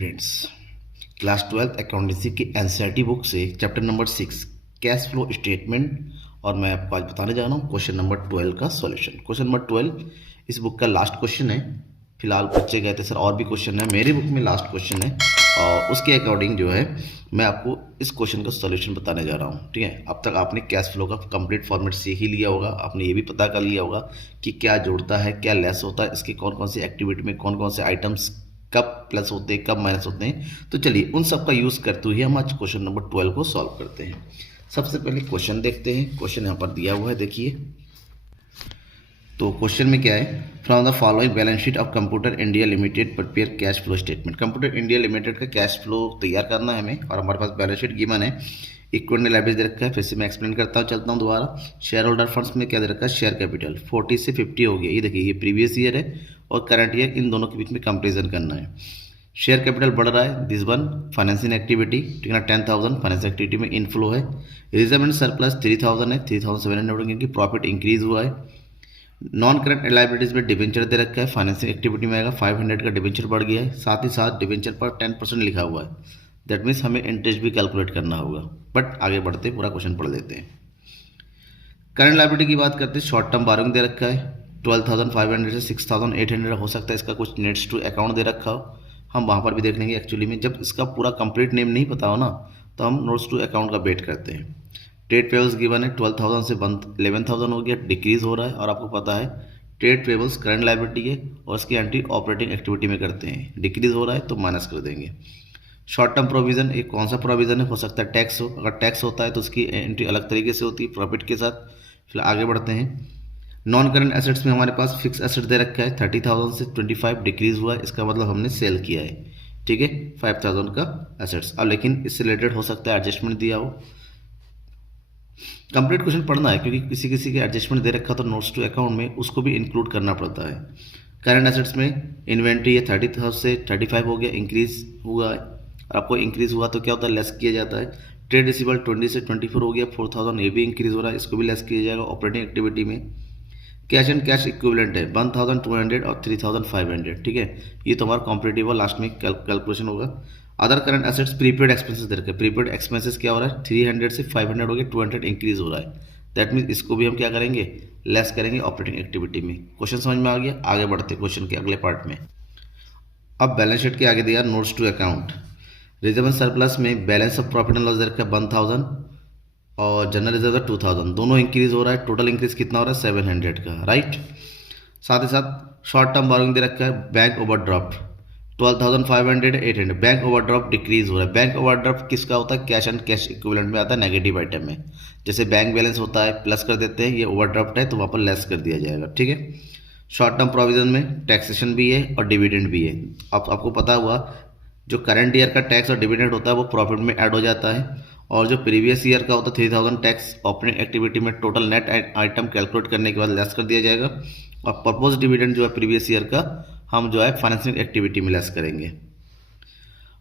Students, class 12 accountancy की NCERT book से chapter number 6 cash flow statement और मैं आपको आज बताने जा रहा हूँ क्वेश्चन नंबर 12 का सॉल्यूशन। क्वेश्चन नंबर 12 इस बुक का लास्ट क्वेश्चन है। फिलहाल बच्चे कहते हैं सर और भी क्वेश्चन है, मेरी बुक में लास्ट क्वेश्चन है और उसके अकॉर्डिंग जो है मैं आपको इस क्वेश्चन का सॉल्यूशन बताने जा रहा हूँ। ठीक है, अब तक आपने कैश फ्लो का कंप्लीट फॉर्मेट सीख ही लिया होगा, आपने ये भी पता कर लिया होगा कि क्या जोड़ता है क्या लेस होता है, इसकी कौन कौन सी एक्टिविटी में कौन कौन से आइटम्स कब प्लस होते हैं कब माइनस होते हैं। तो चलिए उन सब का यूज़ करते हुए हम आज क्वेश्चन नंबर 12 को सॉल्व करते हैं। सबसे पहले क्वेश्चन देखते हैं। क्वेश्चन यहाँ पर दिया हुआ है, देखिए। तो क्वेश्चन में क्या है, from the following balance sheet of computer India limited prepare cash flow statement. Computer India limited का कैश फ्लो तैयार करना है हमें और हमारे पास बैलेंस शीट गिवन है। इक्विटी लाइब्रेरी दे रखा है, फिर से मैं एक्सप्लेन करता हूँ, चलता हूँ दोबारा। शेयर होल्डर फंड्स में क्या दे रखा है, शेयर कैपिटल 40 से 50 हो गया। ये देखिए, ये प्रीवियस ईयर है और करंट ईयर, इन दोनों के बीच में कंपेरिजन करना है। शेयर कैपिटल बढ़ रहा है, दिस वन फाइनेंसिंग एक्टिविटी, ठीक है ना, 10,000 फाइनेंसिंग एक्टिविटी में इनफ्लो है। रिजर्व एंड सरप्लस 3,000 है, 3,700 क्योंकि प्रॉफिट इंक्रीज हुआ है। नॉन करंट लाइबिलिटीज में डिवेंचर दे रखा है, फाइनेंसिंग एक्टिविटी में आएगा, 500 का डिवेंचर बढ़ गया है। साथ ही साथ डिवेंचर पर 10% लिखा हुआ है, दैट मीन्स हमें इंटरेस्ट भी कैलकुलेट करना होगा। बट आगे बढ़ते पूरा क्वेश्चन पढ़ लेते हैं। करंट लाइबिलिटी की बात करते हैं, शॉर्ट टर्म बारोइंग दे रखा है 12,500 से 6,800, हो सकता है इसका कुछ नेट्स टू अकाउंट दे रखा हो, हम वहाँ पर भी देख लेंगे। एक्चुअली में जब इसका पूरा कंप्लीट नेम नहीं पता हो ना, तो हम नोट्स टू अकाउंट का वेट करते हैं। ट्रेड पेबल्स गिवन है 12,000 से 11,000 हो गया, डिक्रीज हो रहा है। और आपको पता है ट्रेड पेबल्स करंट लाइबिलिटी है और इसकी एंट्री ऑपरेटिंग एक्टिविटी में करते हैं, डिक्रीज हो रहा है तो माइनस कर देंगे। शॉर्ट टर्म प्रोविजन, एक कौन सा प्रोविजन है, हो सकता है टैक्स हो, अगर टैक्स होता है तो उसकी एंट्री अलग तरीके से होती है प्रॉफिट के साथ। फिर आगे बढ़ते हैं। नॉन करंट एसेट्स में हमारे पास फिक्स एसेट दे रखा है 30,000 से 25 डिक्रीज हुआ है, इसका मतलब हमने सेल किया है, ठीक है, 5,000 का एसेट्स। अब लेकिन इससे रिलेटेड हो सकता है एडजस्टमेंट दिया हो। कंप्लीट क्वेश्चन पढ़ना है क्योंकि किसी किसी के एडजस्टमेंट दे रखा तो नोट्स टू अकाउंट में उसको भी इंक्लूड करना पड़ता है। करंट एसेट्स में इन्वेंट्री है 30,000 से 35 हो गया, इंक्रीज हुआ है। और आपको इंक्रीज हुआ तो क्या होता है, लेस किया जाता है। ट्रेड रिसीवेबल 20 से 24 हो गया, 4,000, ये भी इंक्रीज हो रहा है, इसको भी लेस किया जाएगा ऑपरेटिंग एक्टिविटी में। कैश एंड कैश इक्विवेलेंट है 1,200 और 3,500, ठीक है, ये तो हमारा कॉम्पिटेटिव लास्ट में कैलकुलेशन होगा। Other current assets prepaid expenses दे रखे हैं, प्रीपेड एक्सपेंसेस क्या हो रहा है 300 से 500 हो गया, 200 इंक्रीज हो रहा है, दैट मीन्स इसको भी हम क्या करेंगे, लेस करेंगे ऑपरेटिंग एक्टिविटी में। क्वेश्चन समझ में आ गया, आगे बढ़ते क्वेश्चन के अगले पार्ट में। अब बैलेंस शीट के आगे दिया notes to account. Reserve and surplus में balance of profit and loss दे रखा है 1,000 और जनरल रिजर्व 2,000, दोनों इंक्रीज हो रहा है। टोटल इंक्रीज कितना हो रहा है 700 का, राइट। साथ ही साथ शॉर्ट टर्म बोरोइंग दे रखा है, bank overdraft 12,500 800, bank overdraft decrease हो रहा है। बैंक ओवरड्राफ्ट किसका होता है, कैश एंड कैश इक्विवेलेंट में आता है, नेगेटिव आइटम में। जैसे बैंक बैलेंस होता है प्लस कर देते हैं, ये ओवरड्राफ्ट है तो वहाँ पर लेस कर दिया जाएगा, ठीक है। शॉर्ट टर्म प्रोविजन में टैक्सेशन भी है और डिविडेंड भी है। आपको पता हुआ जो करंट ईयर का टैक्स और डिविडेंड होता है वो प्रॉफिट में ऐड हो जाता है, और जो प्रीवियस ईयर का होता है 3,000 टैक्स ऑपरेटिंग एक्टिविटी में टोटल नेट आइटम कैलकुलेट करने के बाद लेस कर दिया जाएगा। और प्रपोज डिविडेंड जो है प्रीवियस ईयर का हम जो है फाइनेंसिंग एक्टिविटी में लेस करेंगे।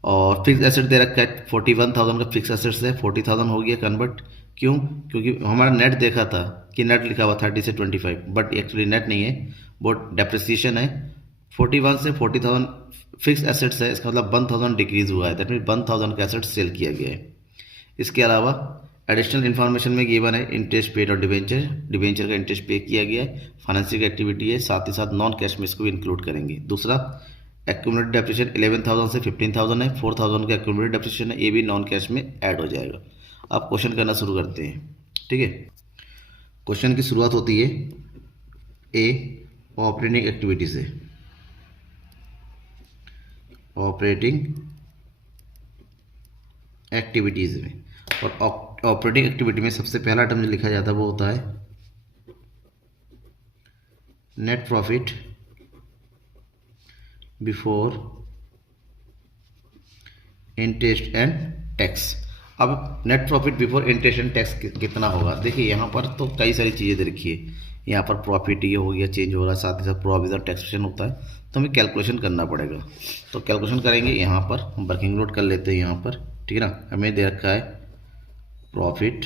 और फिक्स एसेट दे रखा है 41,000 का फिक्स एसेट्स है, 40,000 हो गया कन्वर्ट, क्यों, क्योंकि हमारा नेट देखा था कि नेट लिखा हुआ 30 से 25, बट एक्चुअली नेट नहीं है, वो डेप्रिसिएशन है। 41 से 40,000 फिक्स एसेट्स है, इसका मतलब 1,000 डिक्रीज हुआ है, दैट मीन 1,000 का एसेट सेल किया गया है। इसके अलावा एडिशनल इन्फॉर्मेशन में गिवन है इंटरेस्ट पेड और डिवेंचर का इंटरेस्ट पे किया गया है, फाइनेंसिंग एक्टिविटी है, साथ ही साथ नॉन कैश में इसको भी इंक्लूड करेंगे। दूसरा एक्यूमुलेटेड डेप्रिसिएशन 11,000 से 15,000 है, 4,000 का एक्यूमुलेटेड डेप्रिसिएशन है, ये भी नॉन कैश में ऐड हो जाएगा। अब क्वेश्चन करना शुरू करते हैं, ठीक है। क्वेश्चन की शुरुआत होती है ए ऑपरेटिंग एक्टिविटी से। ऑपरेटिंग एक्टिविटीज़ में, और ऑपरेटिंग एक्टिविटी में सबसे पहला आइटम जो लिखा जाता है वो होता है net profit before interest and tax. अब net profit before interest and tax कितना होगा, देखिए यहाँ पर तो कई सारी चीज़ें दे रखी है। यहाँ पर प्रॉफिट ये हो गया, चेंज हो रहा है, साथ ही साथ प्रोविजन टैक्सेशन होता है, तो हमें कैलकुलेशन करना पड़ेगा। तो कैलकुलेशन करेंगे, यहाँ पर हम वर्किंग नोट कर लेते हैं यहाँ पर, ठीक है ना। हमें दे रखा है profit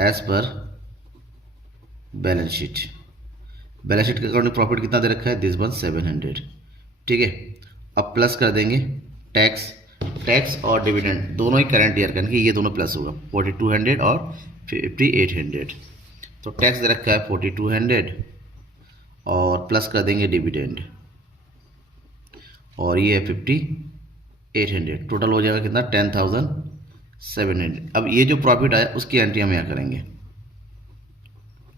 as per balance sheet. Balance sheet के अकॉर्डिंग प्रॉफिट कितना दे रखा है, दिस वन 700, ठीक है। अब प्लस कर देंगे टैक्स, टैक्स और डिविडेंड दोनों ही करंट ईयर का, यानी कि ये दोनों प्लस होगा 4200 और 5800। तो टैक्स दे रखा है 4200 और प्लस कर देंगे डिविडेंड, और ये है 5800, टोटल हो जाएगा कितना 10,700। अब ये जो प्रॉफिट आया उसकी एंट्री हम यहाँ करेंगे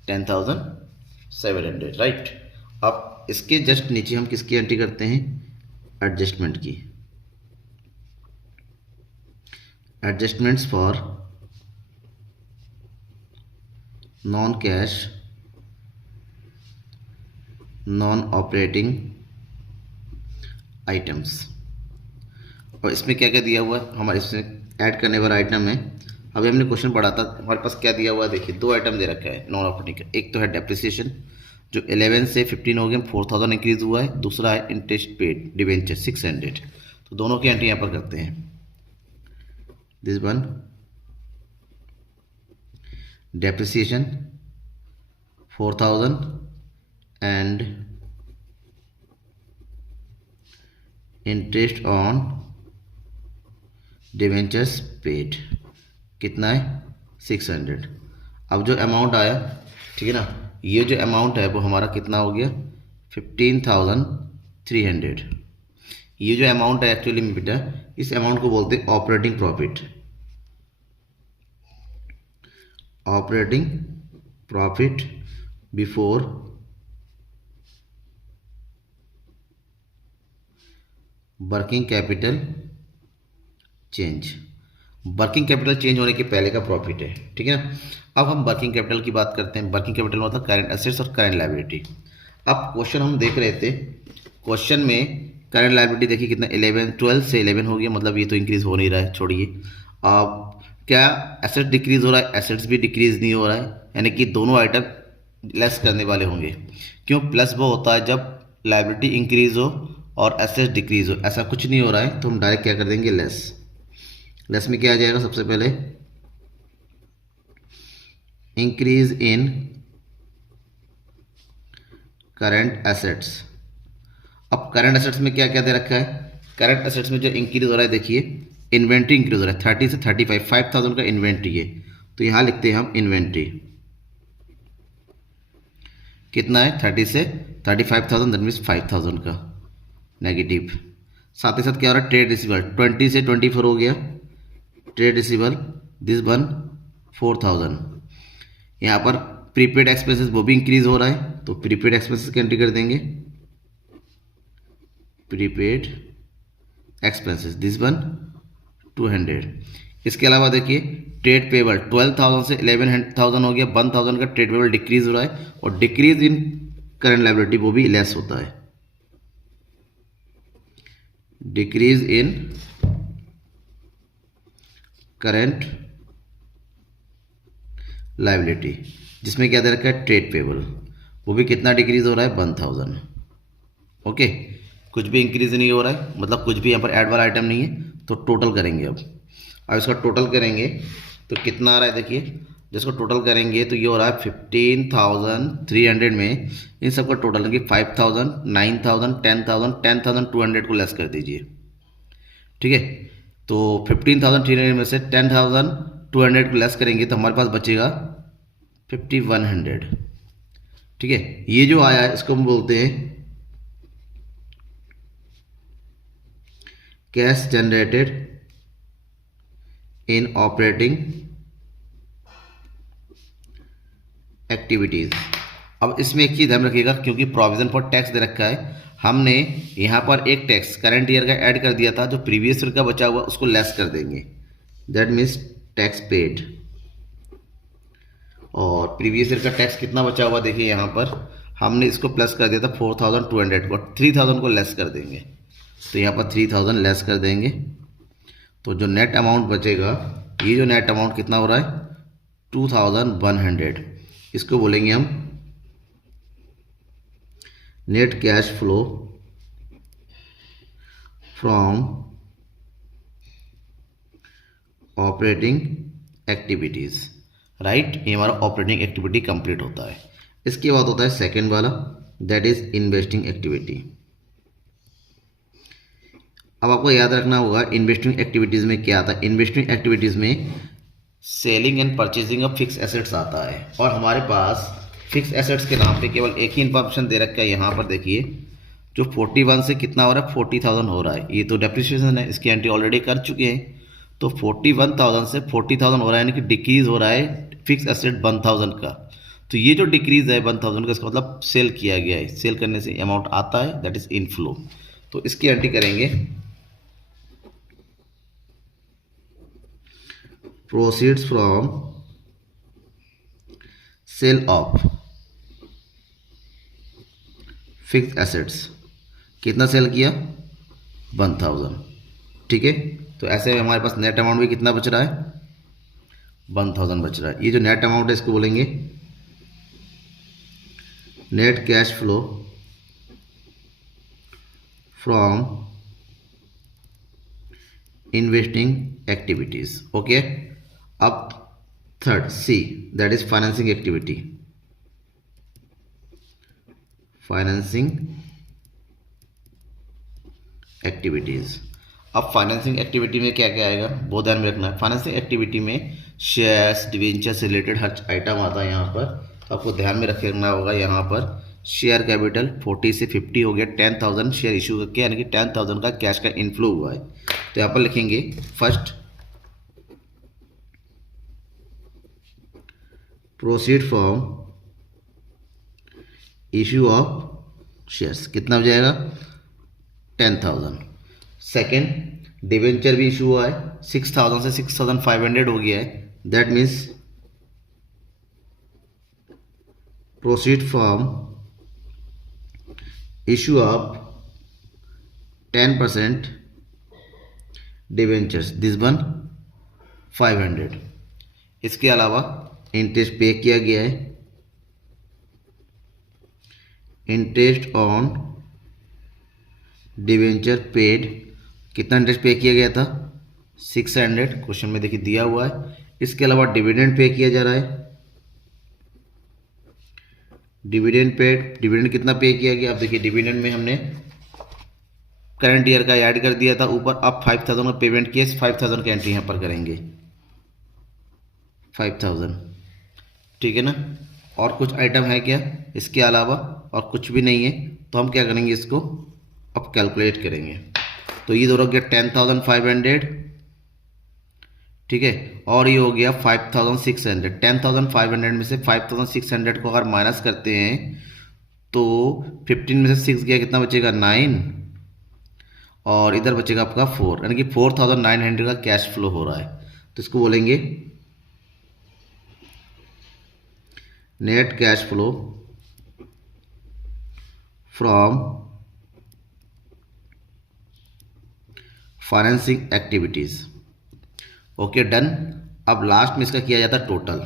10,700, राइट। अब इसके जस्ट नीचे हम किसकी एंट्री करते हैं, एडजस्टमेंट की, adjustments for non cash non operating items. और इसमें क्या क्या दिया हुआ है, हमारे इसमें ऐड करने वाला आइटम है। अभी हमने क्वेश्चन पढ़ा था, हमारे पास क्या दिया हुआ है, देखिए दो आइटम दे रखा है नॉन ऑपरेटिंग का। एक तो है डेप्रिसिएशन जो 11 से 15 हो गया, 4000 इंक्रीज हुआ है। दूसरा है इंटरेस्ट पेड डिवेंचर 600। तो दोनों की एंट्री यहाँ पर करते हैं। This one depreciation 4000 and interest on debentures paid कितना है 600। अब जो अमाउंट आया, ठीक है ना, ये जो अमाउंट है वो हमारा कितना हो गया 15,300। ये जो अमाउंट है एक्चुअली में बेटा, इस अमाउंट को बोलते हैं operating profit, operating profit before working capital change. Working capital change होने के पहले का प्रॉफिट है, ठीक है ना। अब हम वर्किंग कैपिटल की बात करते हैं। वर्किंग कैपिटल मतलब करंट एसेट्स और करंट लायबिलिटी। अब क्वेश्चन हम देख रहे थे, क्वेश्चन में करंट लायबिलिटी देखिए कितना 12 से 11 हो गया, मतलब ये तो इंक्रीज हो नहीं रहा है, छोड़िए। अब क्या एसेट डिक्रीज हो रहा है, एसेट्स भी डिक्रीज नहीं हो रहा है, यानी कि दोनों आइटम लेस करने वाले होंगे। क्यों, प्लस वो होता है जब लायबिलिटी इंक्रीज हो और एसेट डिक्रीज हो, ऐसा कुछ नहीं हो रहा है तो हम डायरेक्ट क्या कर देंगे लेस। लेस में क्या आ जाएगा, सबसे पहले इंक्रीज इन करंट एसेट्स। अब करंट एसेट्स में क्या क्या दे रखा है, करंट एसेट्स में जो इंक्रीज हो रहा है देखिए इन्वेंट्री इंक्रीज हो रहा है 30 से 35, 5000 का इन्वेंट्री है, तो यहां लिखते हैं हम इन्वेंट्री कितना है 30 से 35,000, दैट मीन्स 5000 का नेगेटिव। साथ ही साथ क्या हो रहा है ट्रेड रिसीवेबल 20 से 24 हो गया, ट्रेड रिसीवेबल दिस वन 4000। यहाँ पर प्रीपेड एक्सपेंसेस वो भी इंक्रीज हो रहा है, तो प्रीपेड एक्सपेंसेस की एंट्री कर देंगे, प्रीपेड एक्सपेंसेस दिस वन 200। इसके अलावा देखिए ट्रेड पेबल 12,000 से 11,000 हो गया, 1,000 का ट्रेड पेबल डिक्रीज हो रहा है, और डिक्रीज इन करंट लायबिलिटी वो भी लेस होता है, डिक्रीज इन करंट लायबिलिटी, जिसमें क्या दे रखा है ट्रेड पेबल, वो भी कितना डिक्रीज हो रहा है 1,000। ओके, कुछ भी इंक्रीज नहीं हो रहा है, मतलब कुछ भी यहाँ पर ऐड वाला आइटम नहीं है। तो टोटल करेंगे, अब इसका टोटल करेंगे तो कितना आ रहा है देखिए, जिसको टोटल करेंगे तो ये हो रहा है 15,300 में इन सबका टोटल है कि 5,000, 9,000, 10,000, 10,200 को लेस कर दीजिए, ठीक है। तो 15,300 में से 10,200 को लेस करेंगे तो हमारे पास बचेगा 5,100, ठीक है। ये जो आया है इसको हम बोलते हैं cash generated in operating activities. अब इसमें एक चीज़ ध्यान रखिएगा, क्योंकि प्रोविजन फॉर टैक्स दे रखा है, हमने यहाँ पर एक टैक्स करंट ईयर का ऐड कर दिया था, जो प्रीवियस ईयर का बचा हुआ उसको लेस कर देंगे, दैट मीन्स टैक्स पेड। और प्रीवियस ईयर का टैक्स कितना बचा हुआ देखिए, यहाँ पर हमने इसको प्लस कर दिया था 4,200 को, 3,000 को लेस कर देंगे, तो यहाँ पर 3,000 लेस कर देंगे, तो जो नेट अमाउंट बचेगा, ये जो नेट अमाउंट कितना हो रहा है 2,100, इसको बोलेंगे हम net cash flow from operating activities, right. ये हमारा ऑपरेटिंग एक्टिविटी कंप्लीट होता है। इसके बाद होता है सेकेंड वाला, दैट इज इन्वेस्टिंग एक्टिविटी। अब आपको याद रखना होगा इन्वेस्टिंग एक्टिविटीज़ में क्या आता है। इन्वेस्टिंग एक्टिविटीज़ में selling and purchasing of fix assets आता है, और हमारे पास फिक्स एसेट्स के नाम पे केवल एक ही इन्फॉर्मेशन दे रखा है। यहाँ पर देखिए, जो 41 से कितना हो रहा है, 40,000 हो रहा है। ये तो डेप्रिसिएशन है, इसकी एंट्री ऑलरेडी कर चुके हैं। तो 41,000 से 40,000 हो रहा है, यानी कि डिक्रीज हो रहा है फिक्स एसेट 1,000 का। तो ये जो डिक्रीज है 1,000 का, इसका मतलब सेल किया गया है। सेल करने से अमाउंट आता है, दैट इज इनफ्लो। तो इसकी एंट्री करेंगे proceeds from sale of fix assets. कितना सेल किया, 1,000। ठीक है, तो ऐसे में हमारे पास नेट अमाउंट भी कितना बच रहा है, 1,000 बच रहा है। ये जो नेट अमाउंट है इसको बोलेंगे net cash flow from investing activities. Okay, अब third C, that is financing activity. Financing activities. अब फाइनेंसिंग एक्टिविटी में क्या क्या आएगा वो ध्यान में रखना है। फाइनेंसिंग एक्टिविटी में शेयर्स, डिवेंचर से रिलेटेड हर आइटम आता है यहाँ पर, तो आपको ध्यान में रखना होगा। यहाँ पर शेयर कैपिटल 40 से 50 हो गया, 10,000 शेयर इशू करके, यानी कि 10,000 का कैश का इनफ्लो हुआ है। तो यहाँ पर लिखेंगे first proceed from issue of shares, कितना हो जाएगा, 10,000। सेकेंड डिवेंचर भी इशू हुआ है, 6,000 से 6,500 हो गया है, that means proceed from issue of 10% debentures, this one 500। इसके अलावा इंटरेस्ट पे किया गया है, इंटरेस्ट ऑन डिवेंचर पेड। कितना इंटरेस्ट पे किया गया था, 600, क्वेश्चन में देखिए दिया हुआ है। इसके अलावा डिविडेंड पे किया जा रहा है, डिविडेंड पेड। डिविडेंड कितना पे किया गया, आप देखिए डिविडेंड में हमने करंट ईयर का ऐड कर दिया था ऊपर। अब 5,000 का पेमेंट किया, 5,000 की एंट्री यहाँ पर करेंगे, 5,000। ठीक है ना, और कुछ आइटम है क्या इसके अलावा, और कुछ भी नहीं है। तो हम क्या करेंगे, इसको अब कैलकुलेट करेंगे। तो ये दोनों हो गया 10,500, ठीक है, और ये हो गया 5,600। 10,500 में से 5,600 को अगर माइनस करते हैं तो 15 में से 6 गया, कितना बचेगा, 9, और इधर बचेगा आपका 4, यानी कि 4,900 का कैश फ्लो हो रहा है। तो इसको बोलेंगे net cash flow from financing activities. Okay, done. अब लास्ट में इसका किया जाता है टोटल।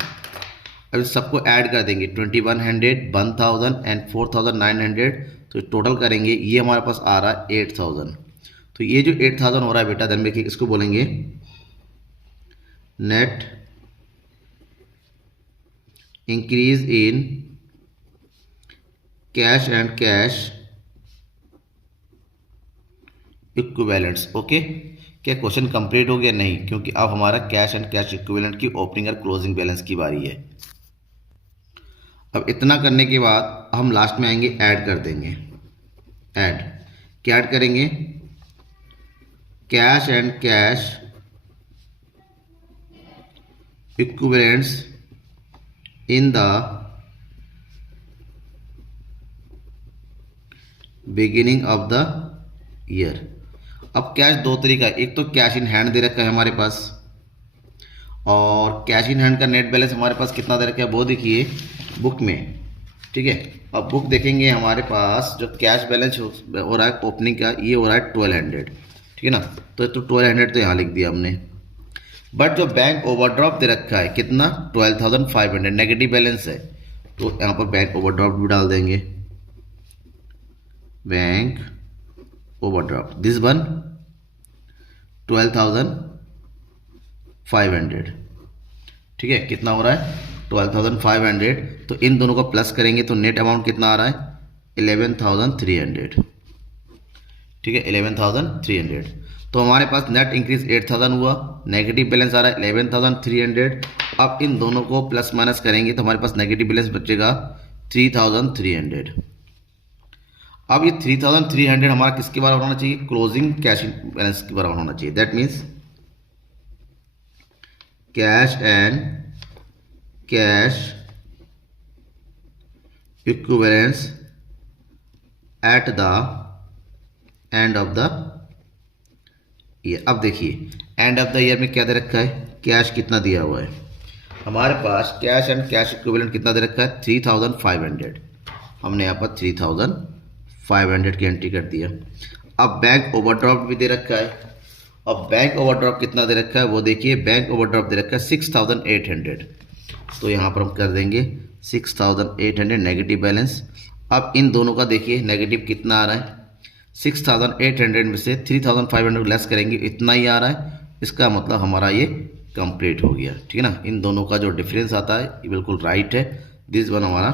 अब इस सबको ऐड कर देंगे, 2,100, 1,000 एंड 4,900। तो टोटल करेंगे, ये हमारे पास आ रहा है 8,000। तो ये जो 8,000 हो रहा है बेटा, ध्यान रखिए, इसको बोलेंगे net increase in cash and cash equivalents. Okay, क्या क्वेश्चन कंप्लीट हो गया, नहीं, क्योंकि अब हमारा कैश एंड कैश इक्विवेलेंट की ओपनिंग और क्लोजिंग बैलेंस की बारी है। अब इतना करने के बाद हम लास्ट में आएंगे, ऐड कर देंगे। ऐड क्या ऐड करेंगे, cash and cash equivalents in the beginning of the year. अब कैश दो तरीका है, एक तो कैश इन हैंड दे रखा है हमारे पास, और कैश इन हैंड का नेट बैलेंस हमारे पास कितना दे रखा है वो देखिए बुक में। ठीक है, अब बुक देखेंगे, हमारे पास जो कैश बैलेंस हो रहा है ओपनिंग का, ये हो रहा है 1,200। ठीक है ना, तो 1,200 तो यहाँ लिख दिया हमने। बट जो बैंक ओवरड्राफ्ट दे रखा है कितना, 12,500, नेगेटिव बैलेंस है, तो यहाँ पर बैंक ओवरड्राफ्ट भी डाल देंगे, बैंक ओवरड्राफ्ट, दिस वन 12,500। ठीक है, कितना हो रहा है, 12,500। तो इन दोनों को प्लस करेंगे तो नेट अमाउंट कितना आ रहा है, 11,300। ठीक है, 11,300। तो हमारे पास नेट इंक्रीज 8000 हुआ, नेगेटिव बैलेंस आ रहा है 11300। अब इन दोनों को प्लस माइनस करेंगे तो हमारे पास नेगेटिव बैलेंस बचेगा 3300। अब ये 3300 हमारा किसके बराबर होना चाहिए? क्लोजिंग कैश बैलेंस के बराबर होना चाहिए। That means cash and cash equivalence at the end of the year. अब देखिए एंड ऑफ द ईयर में क्या दे रखा है? कैश कितना दिया हुआ है हमारे पास? कैश एंड कैश इक्विवेलेंट कितना दे रखा है? 3500। हमने यहाँ पर 3500 की एंट्री कर दिया। अब बैंक ओवरड्राफ्ट भी दे रखा है। अब बैंक ओवरड्राफ्ट कितना दे रखा है वो देखिए, बैंक ओवरड्राफ्ट दे रखा है 6800। तो यहाँ पर हम कर देंगे 6800 नेगेटिव बैलेंस। अब इन दोनों का देखिए नेगेटिव कितना आ रहा है? 6800 में से 3500 लेस करेंगे इतना ही आ रहा है। इसका मतलब हमारा ये कंप्लीट हो गया, ठीक है ना। इन दोनों का जो डिफरेंस आता है ये बिल्कुल राइट है। दिस वन हमारा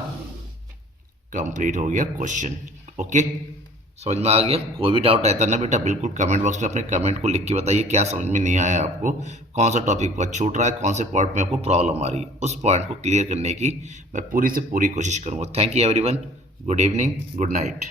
कंप्लीट हो गया क्वेश्चन। ओके, समझ में आ गया? कोई भी डाउट रहता ना बेटा बिल्कुल कमेंट बॉक्स में अपने कमेंट को लिख के बताइए क्या समझ में नहीं आया आपको, कौन सा टॉपिक पर छूट रहा है, कौन से पॉइंट में आपको प्रॉब्लम आ रही है। उस पॉइंट को क्लियर करने की मैं पूरी से पूरी कोशिश करूँगा। Thank you everyone, good evening, good night.